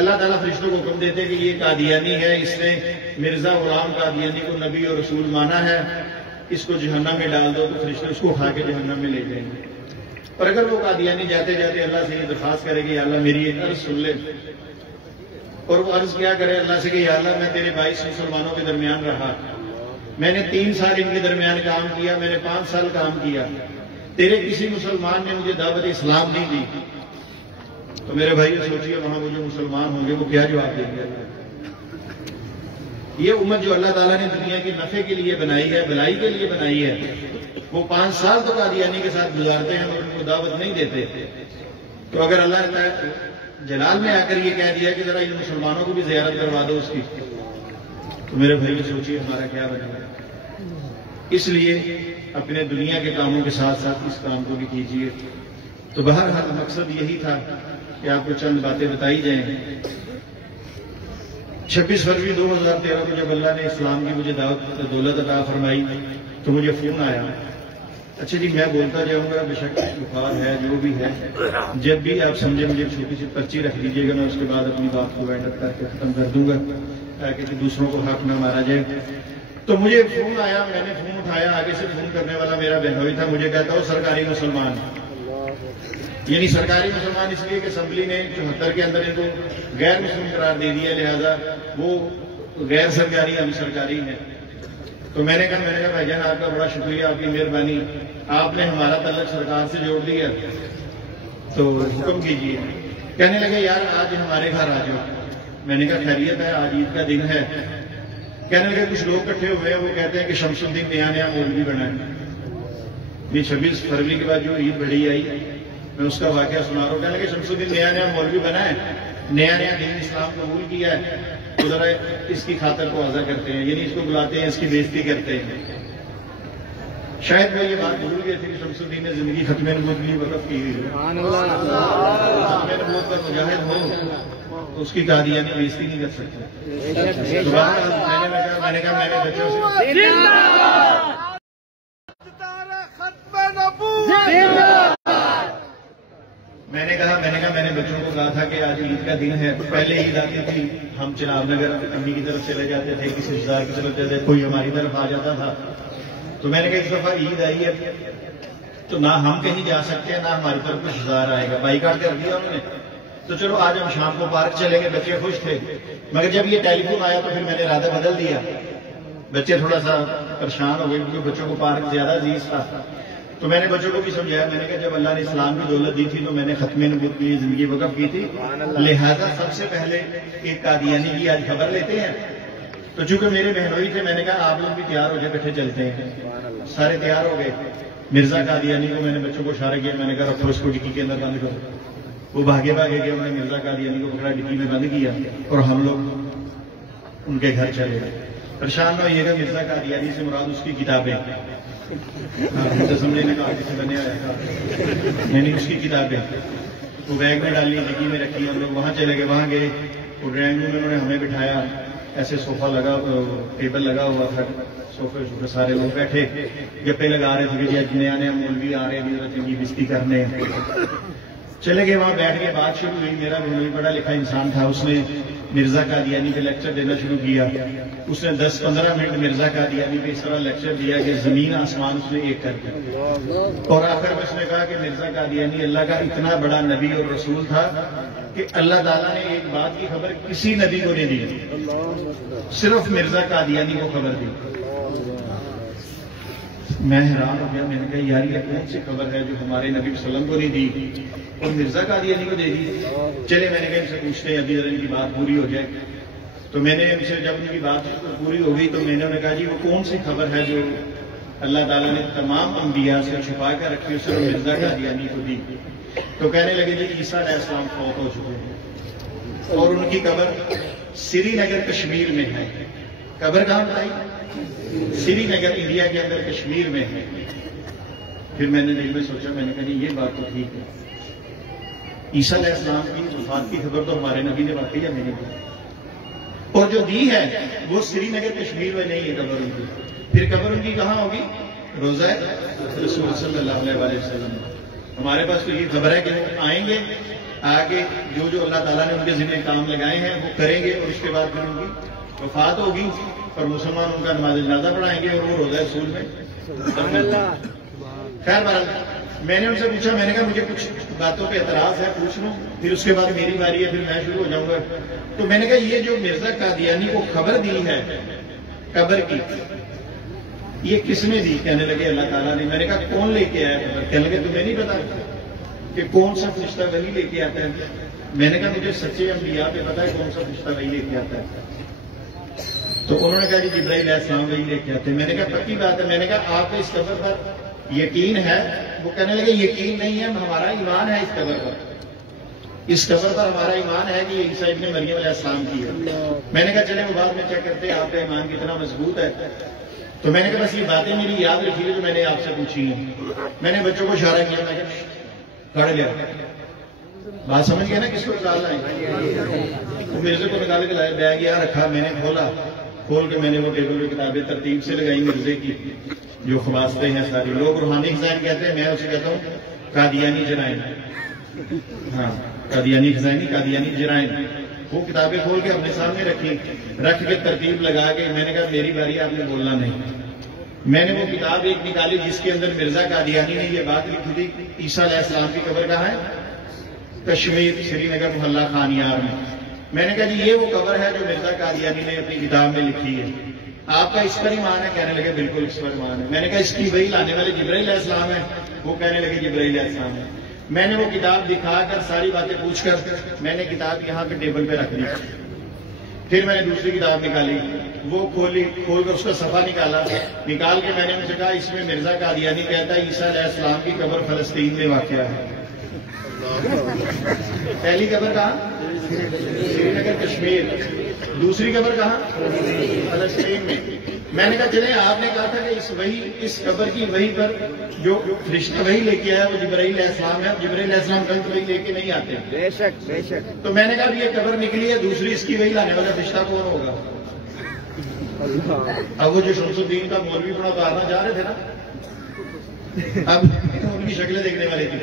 اللہ تعالیٰ فرشتوں کو حکم دیتے کہ یہ قادیانی ہے، اس نے مرزا غلام قادیانی کو نبی اور رسول مانا ہے، اس کو جہنم میں ڈال دو. تو فرشتے اس کو اٹھا کے جہنم میں لے جائیں گے. اور اگر وہ قادیانی جاتے جاتے اللہ سے یہ درخواست کرے کہ یا اللہ میری ایک عرض سن لے، اور وہ عرض کیا کرے اللہ سے کہ یا اللہ میں تیرے 22 مسلمانوں کے درمیان رہا، میں نے 3 سال ان کے درمیان کام کیا، میں نے 5 سال کام کیا، تیرے کسی مسلمان نے مجھے دعوت اسلام نہیں دی. تو میرے بھائی سوچیے وہاں وہ جو مسلمان ہوں گے وہ کیا جواب دیں گے؟ یہ امت جو اللہ تعالیٰ نے دنیا کی نفع کے لیے بنائی ہے، بھلائی کے لیے بنائی ہے، وہ 5 سال تو قادیانی کے ساتھ گزارتے ہیں اور ان کو دعوت نہیں دیتے. تو اگر اللہ نے جلال میں آ کر یہ کہہ دیا کہ ذرا ان مسلمانوں کو بھی زیارت کروا دو اس کی، تو میرے بھائی سوچیے ہمارا کیا بنے گا. اس لیے اپنے دنیا کے کاموں کے ساتھ ساتھ اس کام کو بھی کیجیے. تو بہرحال مقصد یہی تھا کہ آپ کو چند باتیں بتائی جائیں. 26 فروری 2013 کو جب اللہ نے اسلام کی مجھے دولت عطا فرمائی تو مجھے فون آیا. اچھا جی میں بولتا جاؤں گا، بے شک بخار ہے جو بھی ہے، جب بھی آپ سمجھے مجھے چھوٹی سی پرچی رکھ دیجیے گا، میں اس کے بعد اپنی بات کو وائنڈ اپ کر کے ختم کر دوں گا تاکہ دوسروں کو حق نہ مارا جائے. تو مجھے فون آیا، میں نے فون اٹھایا، آگے سے فون کرنے والا میرا بہنوئی تھا. مجھے کہتا ہوں سرکاری مسلمان، یعنی سرکاری مسلمان اس لیے کہ اسمبلی نے 74 کے اندر ان کو غیر مسلم قرار دے دیا، لہذا وہ غیر سرکاری ہم سرکاری ہیں. تو میں نے کہا بھائی جان آپ کا بڑا شکریہ، آپ کی مہربانی، آپ نے ہمارا تعلق سرکار سے جوڑ دیا، تو حکم کیجیے۔ کہنے لگے یار آج ہمارے گھر آ جاؤ۔ میں نے کہا خیریت ہے، آج عید کا دن ہے۔ کہنے لگے کچھ لوگ اکٹھے ہوئے ہیں، وہ کہتے ہیں کہ شمس الدین نیا مولوی بنا ہے۔ یہ 26 فروری کے بعد جو عید بڑی آئی، میں اس کا واقعہ سنا رہا ہوں۔ کہنے لگے شمس الدین نیا مولوی بنا ہے، نیا دین اسلام قبول کیا ہے، تو ذرا اس کی خاطر کو واضح کرتے ہیں، یعنی اس کو بلاتے ہیں، اس کی بےزتی کرتے ہیں۔ شاید وہ یہ بات بھول گئے تھے کہ شمس الدین نے زندگی ختم نبوت کے لیے وقف کی ہوئی ہے۔ ختم نبوت پر مجاہد ہو تو اس کی قادیانی بےزتی نہیں کر سکتے۔ دوبارہ میں نے کہا میں نے بچوں سے میں نے بچوں کو کہا تھا کہ آج عید کا دن ہے۔ پہلے عید آتی تھی، ہم چناب نگر امی کی طرف چلے جاتے تھے، کسی رشتہ دار کی طرف جاتے تھے، کوئی ہماری طرف آ جاتا تھا۔ تو میں نے کہا اس دفعہ عید آئی ہے تو نہ ہم کہیں جا سکتے ہیں، نہ ہماری طرف کوئی رشتہ دار آئے گا، بائیکاٹ کر دیا انہوں نے۔ تو چلو آج ہم شام کو پارک چلے گئے، بچے خوش تھے، مگر جب یہ ٹیلی فون آیا تو پھر میں نے ارادہ بدل دیا۔ بچے تھوڑا سا پریشان ہو گئے کیونکہ بچوں کو پارک زیادہ عزیز تھا۔ تو میں نے بچوں کو بھی سمجھایا، میں نے کہا جب اللہ نے اسلام کی دولت دی تھی تو میں نے ختم نبوت کے لیے زندگی وقف کی تھی، لہذا سب سے پہلے ایک قادیانی کی آج خبر لیتے ہیں۔ تو چونکہ میرے بہنوئی تھے، میں نے کہا آپ لوگ بھی تیار ہو جائے، بیٹھے چلتے ہیں۔ سارے تیار ہو گئے۔ مرزا قادیانی کو میں نے بچوں کو اشارہ کیا، میں نے کہا رکھو اس کو ڈکی کے اندر بند کرو۔ وہ بھاگے گیا، انہوں نے مرزا قادیانی کو پکڑا، ڈکی میں بند کیا اور ہم لوگ ان کے گھر چلے گئے۔ پریشان نہ ہوئیے گا، مرزا قادیانی سے مراد اس کی کتابیں، سمجھے نے کہا کسی بنے آیا تھا، یعنی اس کی کتابیں وہ بیگ میں ڈالی، ڈگی میں رکھی، ہم لوگ وہاں چلے گئے۔ وہاں گئے، وہ ڈرائنگ روم میں انہوں نے ہمیں بٹھایا، ایسے صوفہ لگا، ٹیبل لگا ہوا تھا، صوفے سارے لوگ بیٹھے گپے لگا رہے تھے کہ جی نیا مولوی آ رہے ہیں، چنگی بستی کرنے۔ چلے گئے، وہاں بیٹھ کے بات شروع ہوئی۔ میرا بہنوئی پڑھا لکھا انسان تھا، اس نے مرزا قادیانی پہ لیکچر دینا شروع کیا۔ اس نے 10-15 منٹ مرزا قادیانی پہ اس طرح لیکچر دیا کہ زمین آسمان اس نے ایک کر دیا، اور آخر میں اس نے کہا کہ مرزا قادیانی اللہ کا اتنا بڑا نبی اور رسول تھا کہ اللہ تعالیٰ نے ایک بات کی خبر کسی نبی کو نہیں دی، صرف مرزا قادیانی کو خبر دی۔ میں حیران ہو گیا، میں نے کہا یار یہ کون سی خبر ہے جو ہمارے نبی صلی اللہ علیہ وسلم کو نہیں دی اور مرزا قادیانی کو دے دی؟ چلے میں نے کہا ان سے پوچھتے ہیں، ابھی ذرا ان کی بات پوری ہو جائے۔ تو میں نے ان سے جب ان کی بات پوری ہو گئی تو میں نے انہیں کہا جی وہ کون سی خبر ہے جو اللہ تعالیٰ نے تمام انبیاء سے چھپا کر رکھی، اسے مرزا قادیانی کو دی؟ تو کہنے لگے جی عیسیٰ علیہ السلام فوت ہو چکے ہیں اور ان کی قبر سری نگر کشمیر میں ہے۔ قبر کہاں بتائی؟ سری نگر انڈیا کے اندر کشمیر میں ہے۔ پھر میں نے دل میں سوچا، میں نے کہا جی یہ بات تو ٹھیک ہے، عیسیٰ علیہ السلام کی وفات کی خبر تو ہمارے نبی نے واقعی ہمیں نہیں دی، اور جو دی ہے وہ سری نگر کشمیر میں نہیں ہے قبر ان کی۔ پھر قبر ان کی کہاں ہوگی؟ روضہ رسول صلی اللہ علیہ وسلم۔ ہمارے پاس تو یہ خبر ہے کہ وہ آئیں گے، آگے جو اللہ تعالیٰ نے ان کے ذمہ کام لگائے ہیں وہ کریں گے، اور اس کے بعد پھر ان کی وفات ہوگی اور مسلمان ان کا نماز جنازہ پڑھائیں گے اور وہ روضہ رسول میں۔ خیر بہرحال میں نے ان سے پوچھا، میں نے کہا مجھے کچھ باتوں پہ اعتراض ہے، پوچھ لوں، پھر اس کے بعد میری باری ہے، پھر میں شروع ہو جاؤں گا۔ تو میں نے کہا یہ جو مرزا قادیانی کو خبر دی ہے قبر کی، یہ کس نے دی؟ کہنے لگے اللہ تعالیٰ نے۔ میں نے کہا کون لے کے آیا خبر؟ کہنے لگے تمہیں نہیں پتا کہ کون سا فرشتہ وہی لے کے آتا ہے؟ میں نے کہا مجھے سچے انبیاء پہ پتا ہے کون سا فرشتہ وہی لے کے آتا ہے۔ تو انہوں نے کہا جی جبرائیل علیہ السلام وہی لے کے آتے ہیں۔ میں نے کہا پکی بات ہے؟ میں نے کہا آپ کو اس قبر پر یقین ہے؟ وہ کہنے لگے یقین نہیں ہے، ہمارا ایمان ہے اس قبر پر، اس قبر پر ہمارا ایمان ہے کہ یہ عیسیٰ ابن مریم علیہ السلام کی ہے۔ میں نے کہا چلے وہ بعد میں چیک کرتے ہیں آپ کا ایمان کتنا مضبوط ہے۔ تو میں نے کہا بس یہ باتیں میری یاد رکھیے جو میں نے آپ سے پوچھی ہیں۔ میں نے بچوں کو اشارہ کیا، میں کہا کھڑے لیا، بات سمجھ گیا نا کس کو نکالنا ہے؟ وہ مرزے کو نکال کے لائے، بیگ یہاں رکھا، میں نے کھول کے میں نے وہ ٹیبل پہ کتابیں ترتیب سے لگائی مرزے کی جو خواستیں ہیں ساری۔ لوگ روحانی خزائن کہتے ہیں، میں اسے کہتا ہوں قادیانی جرائم۔ ہاں قادیانی خزائنی، قادیانی جرائم۔ وہ کتابیں کھول کے اپنے سامنے رکھ کے ترتیب لگا کے میں نے کہا میری باری، آپ نے بولنا نہیں۔ میں نے وہ کتاب ایک نکالی جس کے اندر مرزا قادیانی نے یہ بات لکھی تھی عیسیٰ علیہ السلام کی قبر کہاں ہے؟ کشمیر، سری نگر محلہ خانیار میں۔ میں نے کہا جی یہ وہ قبر ہے جو مرزا قادیانی نے اپنی کتاب میں لکھی ہے۔ آپ کا اس پر ایمان ہے؟ کہنے لگے بالکل اس پر ایمان ہے۔ میں نے کہا اس کی وہی لانے والے جبرائیل علیہ السلام ہے؟ وہ کہنے لگے جبرائیل علیہ السلام ہے۔ میں نے وہ کتاب دکھا کر ساری باتیں پوچھ کر میں نے کتاب یہاں پہ ٹیبل پہ رکھ دی۔ پھر میں نے دوسری کتاب نکالی، وہ کھول کر اس کا صفحہ نکال کے میں نے ان سے کہا اس میں مرزا قادیانی کہتا ہے عیسیٰ علیہ السلام کی قبر فلسطین میں واقع ہے۔ پہلی قبر کہاں؟ سری نگر کشمیر۔ دوسری قبر کہاں؟ فلسطین میں۔ میں نے کہا چلیں آپ نے کہا تھا کہ اس قبر کی وہی پر جو فرشتہ وہی لے کے آیا وہ جبرائیل علیہ السلام ہے، اب جبرائیل علیہ السلام کل وہی لے کے نہیں آتے۔ بے شک بے شک۔ تو میں نے کہا یہ قبر نکلی ہے، دوسری اس کی وہی لانے والا فرشتہ کون ہوگا؟ اب وہ جو شمس الدین کا مولوی بڑا اتارنا چاہ رہے تھے نا، اب ان کی شکلیں دیکھنے والے تھے۔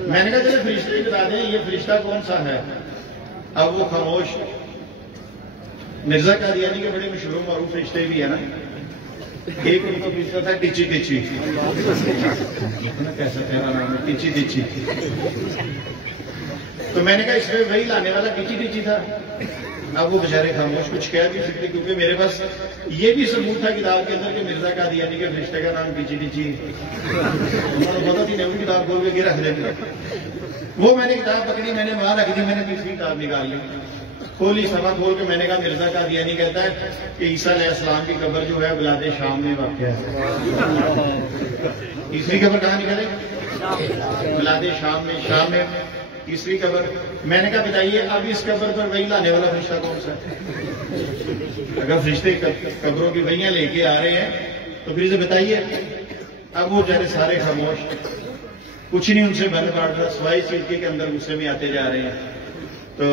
میں نے کہا چلے فرشتے بتا دیں یہ فرشتہ کون سا ہے۔ اب وہ خاموش۔ مرزا قادیانی کے بڑے مشہور معروف فرشتے بھی ہے نا، ایک ان کو فرشتہ تھا ٹچی ٹچی، کیسا کہہ رہا ہے ٹچی ٹچی۔ تو میں نے کہا اس میں وہی لانے والا ٹچی ٹچی تھا۔ اب وہ بیچارے خاموش، کچھ کہہ نہیں سکتے کیونکہ میرے پاس یہ بھی ثبوت تھا کتاب کے اندر کہ مرزا قادیانی کے فرشتے کا نام ٹچی ٹچی۔ انہوں نے بہت ہی نئی کتاب کھول کے رکھ دیں۔ وہ میں نے کتاب پکڑی، میں نے وہاں رکھ دی، میں نے تیسری کتاب نکال لی، کھولی صفحہ کھول کے میں نے کہا مرزا قادیانی کہتا ہے کہ عیسیٰ علیہ السلام کی قبر جو ہے بلاد شام میں واقع ہے۔ تیسری قبر کہاں نکلے؟ بلاد شام میں تیسری قبر۔ میں نے کہا بتائیے اب اس قبر پر وہی لانے والا فرشتہ کون سا ہے؟ اگر فرشتے قبروں کی وہیاں لے کے آ رہے ہیں تو پھر اسے بتائیے۔ اب وہ جانے سارے خاموش، کچھ نہیں ان سے بن پاٹ رہا، سوائے سیٹی کے اندر غصے میں آتے جا رہے ہیں۔ تو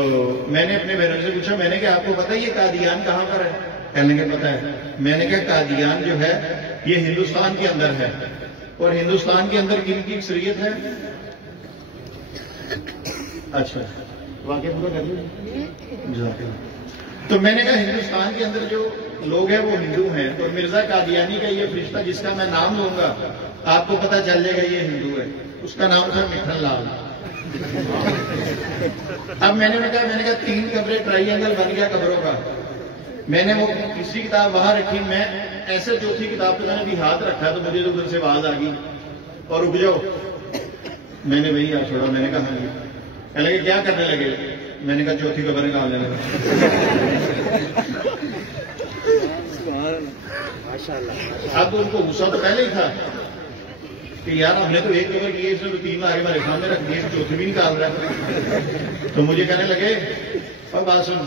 میں نے اپنے بہنوں سے پوچھا، میں نے کہا آپ کو پتا یہ قادیان کہاں پر ہے؟ کہنے کے پتا ہے۔ میں نے کہا قادیان جو ہے یہ ہندوستان کے اندر ہے، اور ہندوستان کے اندر کن کی اکثریت ہے؟ اچھا واقعہ پورا کر لوں۔ تو میں نے کہا ہندوستان کے اندر جو لوگ ہیں وہ ہندو ہیں، اور مرزا قادیانی کا یہ فرشتہ جس کا میں نام لوں گا آپ کو پتا چل جائے گا یہ ہندو ہے، اس کا نام تھا مٹھن لال۔ اب میں نے کہا 3 قبریں ٹرائی اینگل بن گیا قبروں کا۔ میں نے وہ تیسری کتاب وہاں رکھی، میں ایسے چوتھی کتاب پہ میں نے بھی ہاتھ رکھا تو مجھے ادھر سے آواز آ گئی اور رک جاؤ۔ میں نے وہی ہاتھ چھوڑا، میں نے کہا ہاں جی۔ کہنے لگے کیا کرنے لگے؟ میں نے کہا چوتھی قبر نکالنے لگا۔ اب ان کو غصہ تو پہلے ہی تھا کہ یار ہم نے تو ایک قبر کی ہے، اس نے تو 3 آگے ہمارے سامنے رکھ دیے، چوتھی بھی نکال رہا ہے۔ تو مجھے کہنے لگے اور بات سن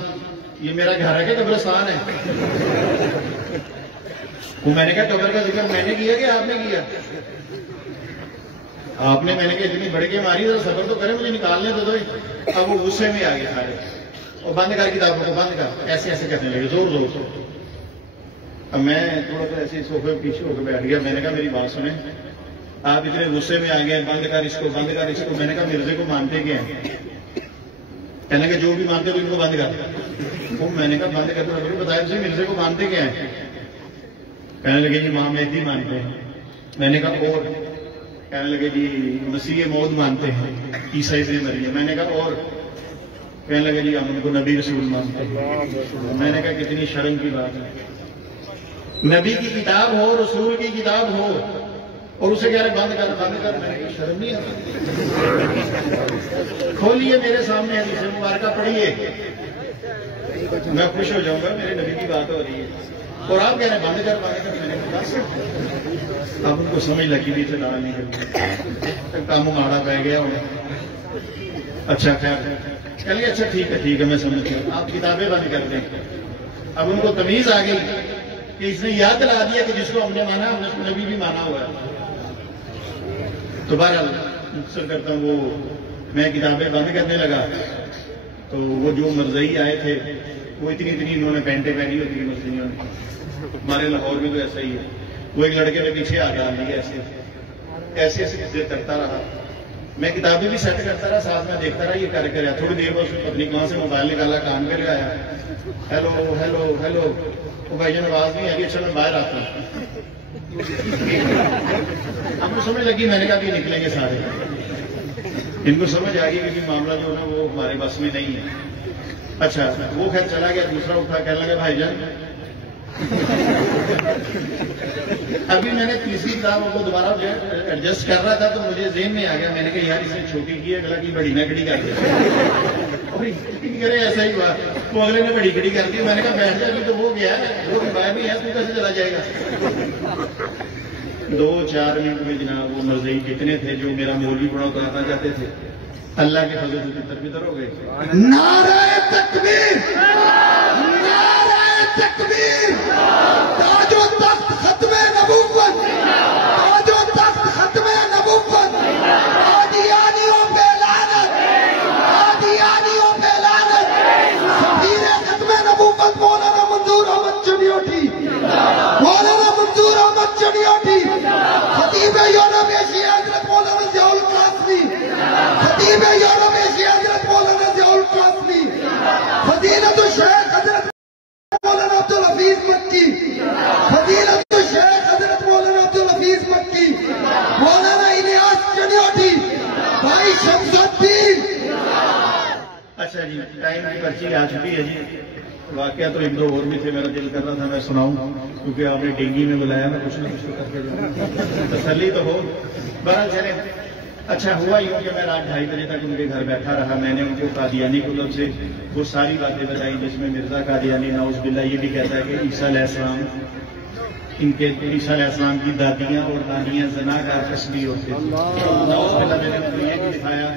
یہ میرا گھر ہے کہ قبرستان ہے؟ وہ میں نے کہا قبر کا ذکر میں نے کیا کہ آپ نے کیا؟ آپ نے، میں نے کہا اتنی بڑھ کے ماری تو صبر تو کرے، مجھے نکالنے دے دو۔ اب وہ غصے میں آ گئے سارے، اور بند کر کتابوں کو بند کر، ایسے ایسے کرنے لگے زور زور سے۔ اب میں تھوڑا سا ایسے صوفے پیچھے ہو کے بیٹھ گیا۔ میں نے کہا میری بات سنیں، آپ اتنے غصے میں آ گئے، بند کر اس کو بند کر اس کو۔ میں نے کہا مرزے کو مانتے کیا ہیں؟ کہنے کہ جو بھی مانتے تو ان کو بند کر۔ وہ میں نے کہا بند کر تو بتایا مجھے مرزے کو مانتے کیا ہیں؟ کہنے لگے جی امام مہدی مانتے ہیں۔ میں نے کہا اور؟ کہنے لگے جی مسیح موعود مانتے ہیں، عیسیٰ ابن مریم۔ میں نے کہا اور؟ کہنے لگے جی ہم ان کو نبی رسول مانتے ہیں۔ میں نے کہا کتنی شرم کی بات ہے، نبی کی کتاب ہو، رسول کی کتاب ہو، اور اسے کہہ رہے بند کر بند کر۔ میں نے کہا شرم نہیں آتی؟ کھولیے میرے سامنے حدیث مبارکہ پڑھیے، میں خوش ہو جاؤں گا، میرے نبی کی بات ہو رہی ہے، اور آپ کہہ رہے ہیں بند کر بند کر۔ میں نے کہا اب ان کو سمجھ لگی بھی سے ڈال نہیں کام ماڑا پہ گیا انہیں۔ اچھا خیر کہہ لگے اچھا ٹھیک ہے میں سمجھتا ہوں، آپ کتابیں بند کر دیں۔ اب ان کو تمیز آ گئی کہ اس نے یاد دلا دیا کہ جس کو ہم نے مانا ہم نے اس کو نبی بھی مانا ہوا ہے۔ تو بہرحال مختصر کرتا ہوں، وہ میں کتابیں بند کرنے لگا تو وہ جو مرزئی آئے تھے وہ اتنی انہوں نے پینٹیں پہنی ہوتی ہیں مرزئیوں نے، ہمارے لاہور میں تو ایسا ہی ہے۔ وہ ایک لڑکے نے پیچھے آ ڈال دی، ایسے ایسے کرتا رہا، میں کتابیں بھی سیٹ کرتا رہا، ساتھ میں دیکھتا رہا یہ کر کے رہا۔ تھوڑی دیر بعد اپنی کہاں سے موبائل نکالا، کام پہ لگایا، ہیلو ہیلو ہیلو، وہ بھائی جان آواز نہیں آ گئی، چلو باہر آتا ہوں۔ اب کو سمجھ لگی، میں نے کہا کہ نکلیں گے سارے، ان کو سمجھ آ گئی کہ معاملہ جو ہے وہ ہمارے بس میں نہیں ہے۔ اچھا وہ خیر چلا گیا، دوسرا اٹھا کہنے لگا بھائی جان ابھی میں نے تیسری کتابوں کو دوبارہ ایڈجسٹ کر رہا تھا تو مجھے ذہن میں آ گیا، میں نے کہا یار اسے چھوٹی کی ہے، اگلا کی بڑی نہ کھڑی کر دی، ایسا ہی ہوا، وہ اگلے نے بڑی کھڑی کر دی، میں نے کہا بیٹھ جا، ابھی تو وہ گیا ہے، وہ بھی باہر نہیں ہے، تو کیسے چلا جائے گا؟ 2-4 منٹ میں جناب وہ مرضی جتنے تھے جو میرا مولوی پڑا اتارنا چاہتے تھے، اللہ کے فضل سے تربیت ہو گئے۔ نعرہ تکبیر، نعرہ تکبیر، تاج و تخت ختم نبوت، تاج و تخت ختم نبوت، قادیانیوں پہ لعنت، قادیانیوں پہ لعنت، سفیر ختم نبوت مولانا منظور احمد چنیوٹی، مولانا منظور احمد چنیوٹی، خطیب یورپ ایشیا حضرت مولانا ضیاء القاسمی، خطیب یورپ ایشیا حضرت مولانا ضیاء القاسمی، فضیلت الشیخ حضرت مولانا عبدالحفیظ مکی، فضیلت الشیخ حضرت مولانا عبدالحفیظ مکی، مولانا الیاس چنیوٹی، بھائی شمس الدین۔ اچھا جی، ٹائم کی پرچی آ چکی ہے جی، واقعہ تو 1-2 اور بھی تھے، میرا دل کر رہا تھا میں سناؤں، کیونکہ آپ نے ڈینگی میں بلایا، میں کچھ نہ کچھ کر کے جاؤں، تسلی تو ہو۔ بہرحال چلے، اچھا ہوا یوں کہ میں رات 2:30 بجے تک ان کے گھر بیٹھا رہا، میں نے ان کو قادیانی کلب سے وہ ساری باتیں بتائیں جس میں مرزا قادیانی نعوذ باللہ یہ بھی کہتا ہے کہ عیسیٰ علیہ السلام، ان کے عیسیٰ علیہ السلام کی دادیاں اور نانیاں زناکار کسبی ہوتے تھے، نعوذ باللہ۔ میں نے ان کو یہ بھی دکھایا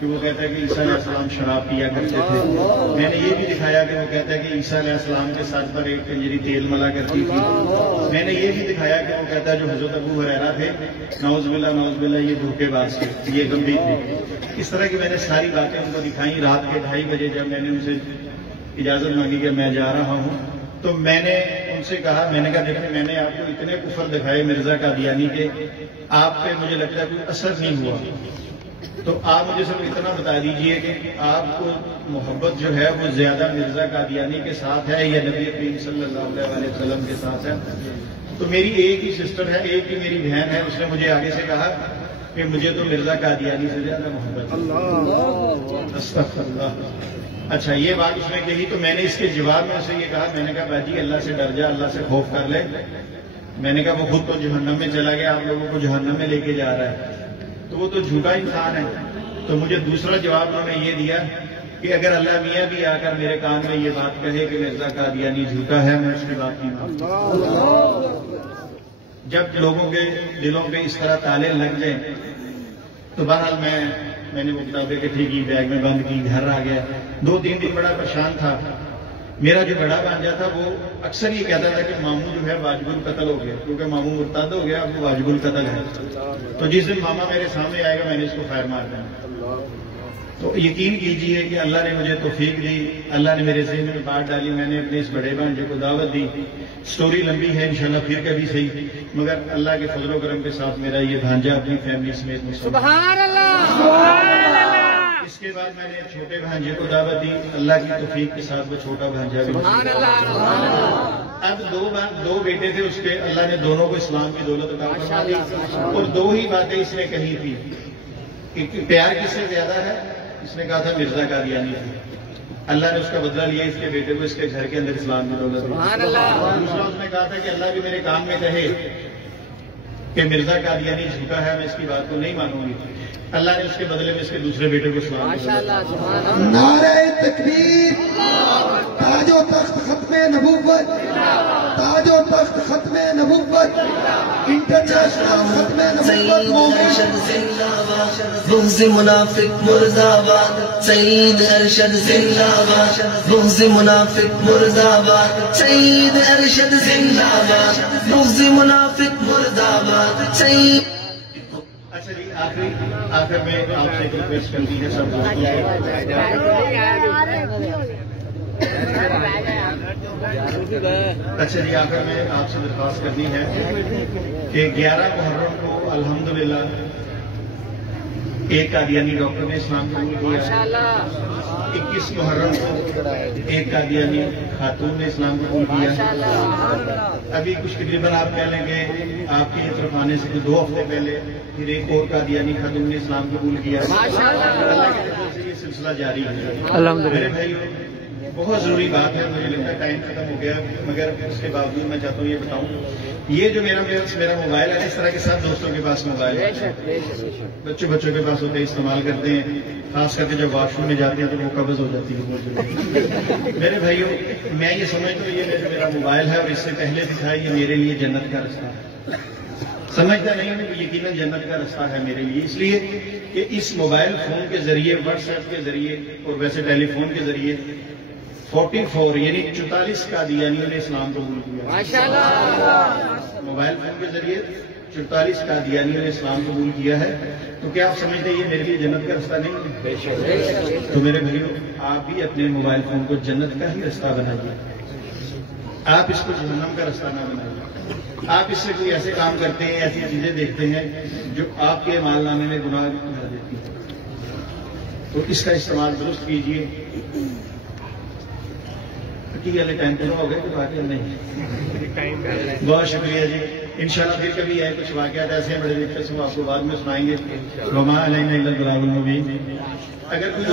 کہ وہ کہتا ہے کہ عیسیٰ علیہ السلام شراب پیا کرتے تھے، میں نے یہ بھی دکھایا کہ وہ کہتا ہے کہ عیسیٰ علیہ السلام کے سر پر ایک کنجری تیل ملا کرتی تھی، میں نے یہ بھی دکھایا کہ وہ کہتا ہے جو حضرت ابو ہریرہ تھے نعوذ باللہ یہ دھوکے باز تھے، یہ گمبھی تھے۔ اس طرح کی میں نے ساری باتیں ان کو دکھائیں۔ رات کے 2:30 بجے جب میں نے ان سے اجازت مانگی کہ میں جا رہا ہوں تو میں نے ان سے کہا، میں نے کہا دیکھیں میں نے آپ کو اتنے کفر دکھائے مرزا قادیانی کے، آپ پہ مجھے لگتا ہے کوئی اثر نہیں ہوا، تو آپ مجھے صرف اتنا بتا دیجئے کہ آپ کو محبت جو ہے وہ زیادہ مرزا قادیانی کے ساتھ ہے یا نبی کریم صلی اللہ علیہ وسلم کے ساتھ ہے؟ تو میری ایک ہی سسٹر ہے، ایک ہی میری بہن ہے، اس نے مجھے آگے سے کہا کہ مجھے تو مرزا قادیانی سے زیادہ محبت ہے۔ استغفر اللہ۔ اچھا یہ بات اس نے کہی تو میں نے اس کے جواب میں اسے یہ کہا، میں نے کہا باجی اللہ سے ڈر جا، اللہ سے خوف کر لے، میں نے کہا وہ خود تو جہنم میں چلا گیا، آپ لوگوں کو جہنم میں لے کے جا رہا ہے، تو وہ تو جھوٹا انسان ہے۔ تو مجھے دوسرا جواب انہوں نے یہ دیا کہ اگر اللہ میاں بھی آ کر میرے کان میں یہ بات کہے کہ مرزا قادیانی جھوٹا ہے، میں اس کی بات نہیں مانتا۔ جب لوگوں کے دلوں پہ اس طرح تالے لگ جائیں تو بہرحال میں نے وہ کتابیں کٹھی کی، بیگ میں بند کی، گھر آ گیا۔ 2-3 دن بڑا پریشان تھا۔ میرا جو بڑا بھانجا تھا وہ اکثر یہ کہتا تھا کہ ماموں جو ہے واجب القتل ہو گیا، کیونکہ ماموں مرتد ہو گیا، اب وہ واجب القتل ہے، تو جس دن ماما میرے سامنے آئے گا میں نے اس کو فائر مار دینا۔ تو یقین کیجئے کہ اللہ نے مجھے توفیق دی، اللہ نے میرے ذہن میں بات ڈالی، میں نے اپنے اس بڑے بھانجے کو دعوت دی۔ سٹوری لمبی ہے، انشاءاللہ پھر کبھی صحیح، مگر اللہ کے فضل و کرم کے ساتھ میرا یہ بھانجا اپنی فیملی سمیت مسلم۔ سبحان اللہ، سبحان اللہ۔ اس کے بعد میں نے چھوٹے بھانجے کو دعوت دی، اللہ کی توفیق کے ساتھ وہ چھوٹا بھانجا بھی۔ سبحان اللہ۔ اب 2 بیٹے تھے اس کے، اللہ نے دونوں کو اسلام کی دولت عطا فرما دی، اور 2 ہی باتیں اس نے کہی تھی کہ پیار کس سے زیادہ ہے، اس نے کہا تھا مرزا قادیانی سے۔ اللہ نے اس کا بدلہ لیا، اس کے بیٹے کو اس کے گھر کے اندر اسلام کی دولت دی۔ سبحان اللہ۔ دوسرا اس نے کہا تھا کہ اللہ بھی میرے کان میں کہے کہ مرزا قادیانی جھوٹا ہے، میں اس کی بات کو نہیں مانوں گی، اللہ نے اس کے بدلے میں اس کے دوسرے بیٹے کو اسلام کی دولت دی۔ نعرہ تکبیر، تاج و تخت ختم نبوت، تاج و تخت ختم نبوت، انٹرنیشنل ختم نبوت بغض منافق مرداباد، سعید ارشد زندہ باد، بغض منافق مرداباد، سعید ارشد زندہ باد، بغض منافق مرداباد، سعید۔ اچھا جی، آخر میں آپ سے ایک ریکویسٹ کرتی ہے سب دوستوں سے۔ اچھا جی، آخر میں آپ سے درخواست کرنی ہے کہ 11 محرم کو الحمدللہ ایک قادیانی ڈاکٹر نے اسلام قبول کیا، 21 محرم کو ایک قادیانی خاتون نے اسلام قبول کیا، ابھی کچھ تقریباً آپ کہہ لیں کہ آپ کی طرف آنے سے 2 ہفتے پہلے پھر ایک اور قادیانی خاتون نے اسلام قبول کیا۔ اللہ کی طرف سے یہ سلسلہ جاری ہے۔ میرے بھائیو، بہت ضروری بات ہے، مجھے لگتا ہے ٹائم ختم ہو گیا، مگر اس کے باوجود میں چاہتا ہوں یہ بتاؤں، یہ جو میرا موبائل ہے، اس طرح کے ساتھ دوستوں کے پاس موبائل ہے، بچوں کے پاس ہوتے ہیں، استعمال کرتے ہیں، خاص کر کے جب واش روم میں جاتے ہیں تو وہ قبض ہو جاتی ہے بہت جلدی۔ میرے بھائیوں، میں یہ سمجھتا ہوں یہ میرا موبائل ہے، اور اس سے پہلے بھی تھا، یہ میرے لیے جنت کا رستہ ہے۔ سمجھتا نہیں ہوں کہ یقیناً جنت کا رستہ ہے میرے لیے، اس لیے کہ اس موبائل فون کے ذریعے، واٹس ایپ کے ذریعے، اور ویسے ٹیلی فون کے ذریعے 44 یعنی 44 قادیانیوں نے اسلام قبول کیا۔ موبائل فون کے ذریعے 44 قادیانیوں نے اسلام قبول کیا ہے، تو کیا آپ سمجھتے ہیں یہ میرے لیے جنت کا رستہ نہیں ہے؟ تو میرے بھائیوں، آپ بھی اپنے موبائل فون کو جنت کا ہی رستہ بنائیے، آپ اس کو جہنم کا رستہ نہ بنائیے۔ آپ اس سے کوئی ایسے کام کرتے ہیں، ایسی چیزیں دیکھتے ہیں جو آپ کے مال نامے میں گناہ کر دیتی ہیں، تو اس کا استعمال درست کیجیے۔ والے ٹائم پورا ہو گیا کہ واقعہ نہیں؟ بہت شکریہ جی، انشاءاللہ پھر کبھی ہے کچھ واقعات ایسے ہیں بڑے دلچسپ، وہ آپ کو بعد میں سنائیں گے۔ وما علینا الا البلاغ المبین۔ اگر کوئی